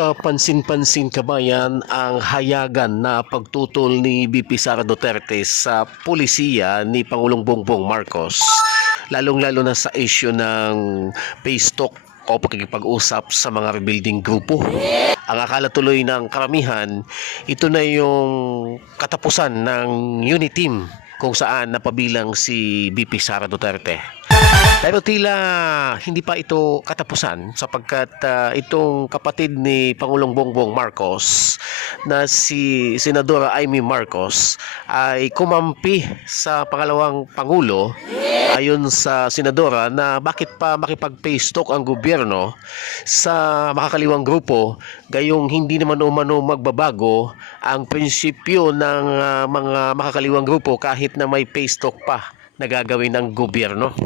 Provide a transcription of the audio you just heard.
Kapansin-pansin kabayan ang hayagan na pagtutol ni VP Sara Duterte sa pulisiya ni Pangulong Bongbong Marcos, lalong-lalo na sa issue ng peace talk o pakikipag-usap sa mga rebuilding grupo. Ang akala tuloy ng karamihan, ito na yung katapusan ng unity team kung saan napabilang si VP Sara Duterte. Pero tila hindi pa ito katapusan sapagkat itong kapatid ni Pangulong Bongbong Marcos na si Senadora Amy Marcos ay kumampi sa pangalawang Pangulo ayon sa Senadora na bakit pa makipag-face talk ang gobyerno sa makakaliwang grupo gayong hindi naman umano magbabago ang prinsipyo ng mga makakaliwang grupo kahit na may face talk pa na gagawin ng gobyerno.